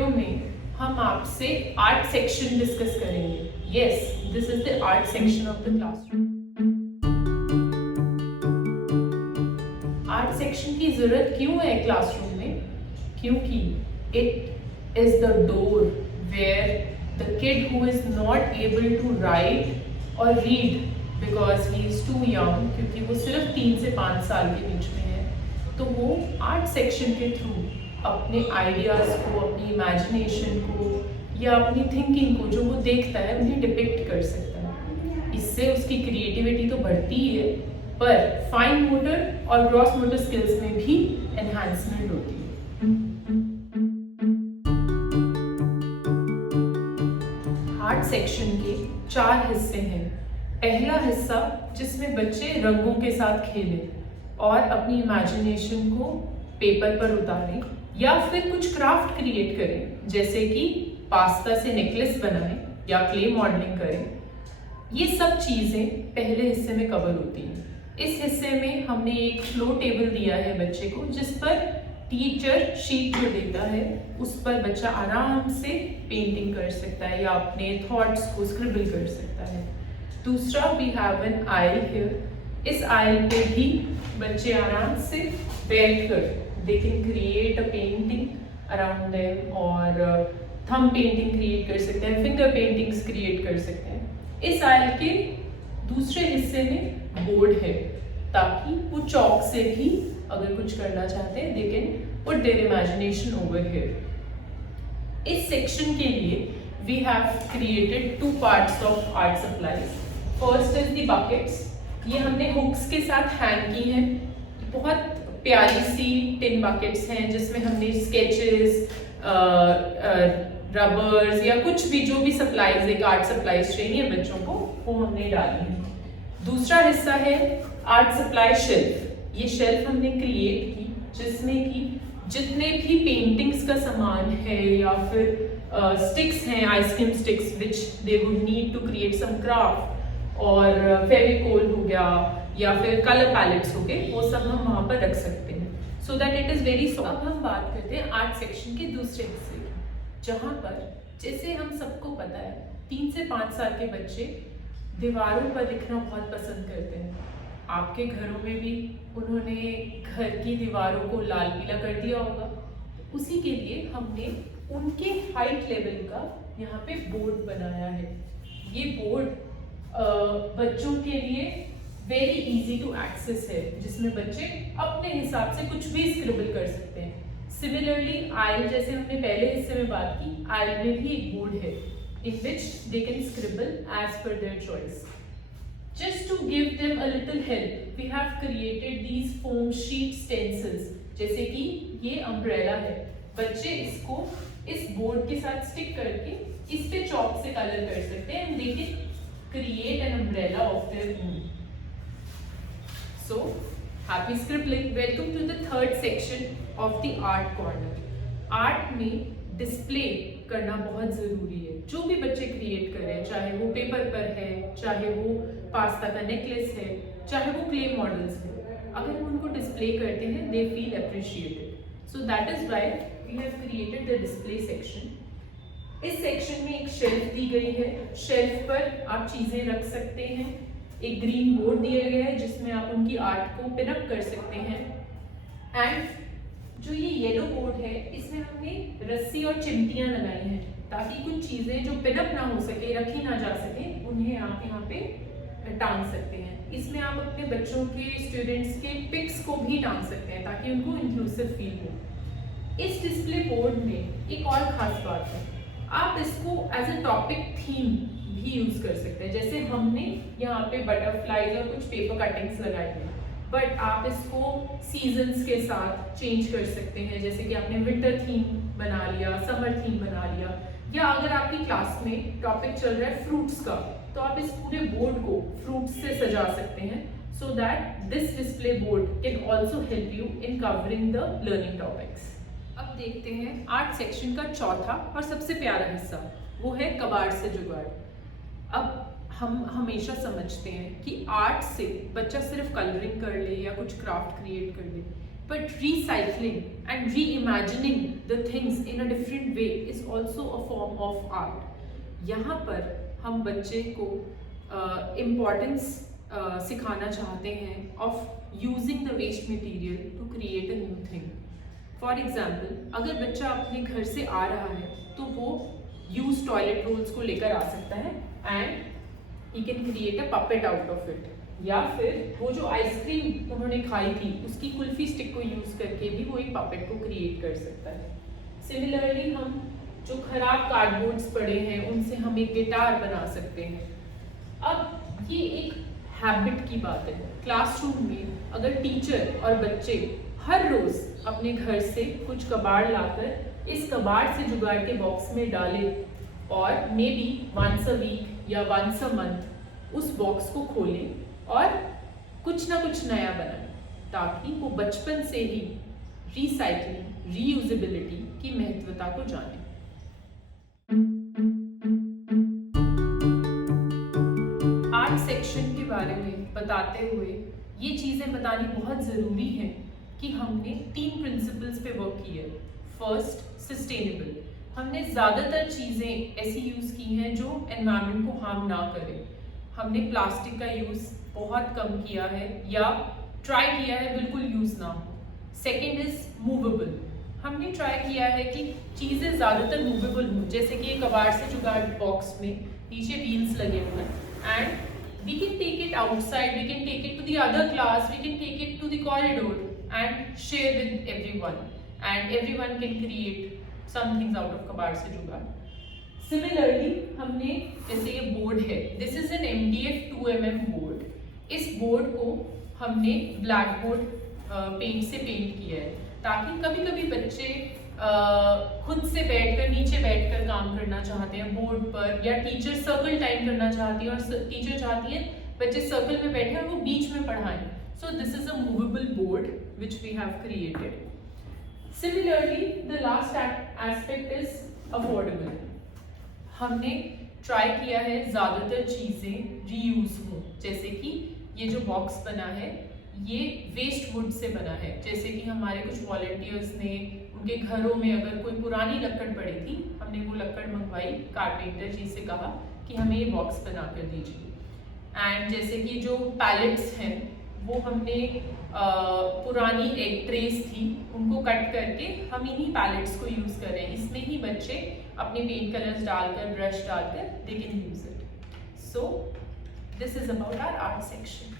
Video में हम आपसे आर्ट सेक्शन डिस्कस करेंगे। Yes, this is the art section of the classroom. Art section की जरूरत क्यों है क्लासरूम में? क्योंकि it is the door where the kid who is not able to write और read because he is too young, क्योंकि वो सिर्फ 3 से 5 साल के बीच में है, तो वो आर्ट सेक्शन के थ्रू अपने आइडियाज़ को, अपनी इमेजिनेशन को या अपनी थिंकिंग को जो वो देखता है उन्हें डिपिक्ट कर सकता है। इससे उसकी क्रिएटिविटी तो बढ़ती ही है, पर फाइन मोटर और ग्रॉस मोटर स्किल्स में भी एनहांसमेंट होती है। आर्ट सेक्शन के 4 हिस्से हैं। पहला हिस्सा जिसमें बच्चे रंगों के साथ खेलें और अपनी इमेजिनेशन को पेपर पर उतारें या फिर कुछ क्राफ्ट क्रिएट करें, जैसे कि पास्ता से नेकलेस बनाएं या क्ले मॉडलिंग करें। ये सब चीज़ें पहले हिस्से में कवर होती हैं। इस हिस्से में हमने एक फ्लो टेबल दिया है बच्चे को, जिस पर टीचर शीट जो देता है उस पर बच्चा आराम से पेंटिंग कर सकता है या अपने थॉट्स को स्क्रिबल कर सकता है। दूसरा, we have an aisle here. इस आइल पे भी बच्चे आराम से बैठकर they can create a painting around them, और थंब पेंटिंग क्रिएट कर सकते हैं, फिंगर पेंटिंग्स क्रिएट कर सकते हैं। इस आइल के दूसरे हिस्से में बोर्ड है, ताकि वो चौक से भी अगर कुछ करना चाहते हैं they can put their imagination over here. इस सेक्शन के लिए we have created 2 parts of art supplies. First is the buckets. ये हमने हुक्स के साथ हैंग की हैं। बहुत प्यारी सी टिन बकेट्स हैं जिसमें हमने स्केचेस, रबर्स या कुछ भी जो भी सप्लाईज, एक आर्ट सप्लाईज चाहिए बच्चों को, वो हमने डाली है। दूसरा हिस्सा है आर्ट सप्लाई शेल्फ। ये शेल्फ हमने क्रिएट की जिसमें कि जितने भी पेंटिंग्स का सामान है या फिर स्टिक्स हैं, ice cream sticks which they would need to create some craft, और फेविकोल हो गया या फिर कलर पैलेट्स हो गए, वो सब हम वहाँ पर रख सकते हैं so that it is very soft. अब हम बात करते हैं आर्ट सेक्शन के दूसरे हिस्से की, जहाँ पर जैसे हम सबको पता है 3 से 5 साल के बच्चे दीवारों पर लिखना बहुत पसंद करते हैं। आपके घरों में भी उन्होंने घर की दीवारों को लाल पीला कर दिया होगा। उसी के लिए हमने उनके हाइट लेवल का यहाँ पे बोर्ड बनाया है। ये बोर्ड बच्चों के लिए वेरी इजी टू एक्सेस है, जिसमें बच्चे अपने हिसाब से कुछ भी स्क्रिबल कर सकते हैं। सिमिलरली आइल, जैसे हमने पहले हिस्से में बात की, आइल में भी एक बोर्ड है in which they can scribble as per their choice. Just to give them a little help, we have created these foam sheet stencils. जैसे कि ये अम्ब्रेला है, बच्चे इसको इस बोर्ड के साथ स्टिक करके इस पे चॉक से कलर कर सकते हैं and they can create an umbrella of their own. So, happy scribbling. Welcome to the third section of the art corner. Art में डिस्प्ले करना बहुत ज़रूरी है। जो भी बच्चे क्रिएट कर रहे हैं, चाहे वो पेपर पर है, चाहे वो पास्ता का नेकलेस है, चाहे वो क्ले मॉडल्स है, अगर हम उनको डिस्प्ले करते हैं they feel appreciated. So that is why we have created the display section. इस सेक्शन में एक शेल्फ दी गई है। शेल्फ पर आप चीज़ें रख सकते हैं। एक ग्रीन बोर्ड दिया गया है जिसमें आप उनकी आर्ट को पिन अप कर सकते हैं। एंड जो ये येलो बोर्ड है, इसमें हमने रस्सी और चिमटियाँ लगाई हैं ताकि कुछ चीज़ें जो पिनअप ना हो सके, रखी ना जा सके, उन्हें आप यहाँ पे टांग सकते हैं। इसमें आप अपने बच्चों के, स्टूडेंट्स के पिक्स को भी टांग सकते हैं ताकि उनको इंक्लूसिव फील हो। इस डिस्प्ले बोर्ड में एक और ख़ास बात है, आप इसको एज अ टॉपिक थीम भी यूज़ कर सकते हैं। जैसे हमने यहाँ पे बटरफ्लाईज और कुछ पेपर कटिंग्स लगाई हैं, बट आप इसको सीजन्स के साथ चेंज कर सकते हैं। जैसे कि आपने विंटर थीम बना लिया, समर थीम बना लिया, या अगर आपकी क्लास में टॉपिक चल रहा है फ्रूट्स का, तो आप इस पूरे बोर्ड को फ्रूट्स से सजा सकते हैं so that this display board can also help you in covering the learning topics. अब देखते हैं आर्ट सेक्शन का चौथा और सबसे प्यारा हिस्सा, वो है कबाड़ से जुगाड़। अब हम हमेशा समझते हैं कि आर्ट से बच्चा सिर्फ कलरिंग कर ले या कुछ क्राफ्ट क्रिएट कर ले, but recycling and reimagining the things in a different way is also a form of art. यहाँ पर हम बच्चे को इम्पॉर्टेंस सिखाना चाहते हैं of using the waste material to create a new thing. For example, अगर बच्चा अपने घर से आ रहा है तो वो यूज टॉयलेट रोल्स को लेकर आ सकता है and he can create a puppet out of it, या फिर वो जो आइसक्रीम उन्होंने खाई थी उसकी कुल्फी स्टिक को यूज करके भी वो एक पपेट को क्रिएट कर सकता है। सिमिलरली हम जो खराब कार्डबोर्ड्स पड़े हैं उनसे हम एक गिटार बना सकते हैं। अब ये एक हैबिट की बात है। क्लासरूम में अगर टीचर और बच्चे हर रोज अपने घर से कुछ कबाड़ लाकर इस कबाड़ से जुगाड़ के बॉक्स में डालें और maybe once a week या वंस अ मंथ उस बॉक्स को खोलें और कुछ ना कुछ नया बनाएं, ताकि वो बचपन से ही रिसाइकलिंग, रीयूजेबिलिटी की महत्वता को जाने। आर्ट सेक्शन के बारे में बताते हुए ये चीज़ें बतानी बहुत ज़रूरी है कि हमने 3 प्रिंसिपल्स पे वर्क किया है। First, sustainable. हमने ज़्यादातर चीज़ें ऐसी यूज़ की हैं जो एनवायरनमेंट को हार्म ना करें। हमने प्लास्टिक का यूज़ बहुत कम किया है या ट्राई किया है बिल्कुल यूज़ ना हो। Second is movable. हमने ट्राई किया है कि चीज़ें ज़्यादातर मूवेबल हों, जैसे कि एक कबाड़ से जुगाड़ बॉक्स में नीचे व्हील्स लगे हुए हैं and we can take it outside, we can take it to the other class, we can take it to the corridor and share with everyone and everyone can create some things out of कबाड़ से जुगाड़। Similarly हमने जैसे ये board है, this is an MDF 2mm board. इस board को हमने ब्लैक बोर्ड पेंट से पेंट किया है ताकि कभी कभी बच्चे खुद से बैठकर नीचे बैठकर काम करना चाहते हैं बोर्ड पर, या टीचर सर्कल टाइम करना चाहती है और टीचर चाहती है बच्चे सर्कल में बैठे और वो बीच में पढ़ाएं। So this is a movable board which we have created. Similarly the last aspect is affordable. हमने ट्राई किया है ज़्यादातर चीज़ें रीयूज हों, जैसे कि ये जो बॉक्स बना है ये वेस्ट वुड से बना है। जैसे कि हमारे कुछ वॉलंटियर्स ने उनके घरों में अगर कोई पुरानी लकड़ पड़ी थी, हमने वो लकड़ मंगवाई, कारपेंटर जी से कहा कि हमें ये बॉक्स बना कर दीजिए। एंड जैसे कि जो पैलेट्स हैं वो हमने पुरानी एग ट्रेस थी उनको कट करके हम इन्हीं पैलेट्स को यूज़ कर रहे हैं। इसमें ही बच्चे अपने पेंट कलर्स डालकर, ब्रश डालकर they can use it. So this is about our art section.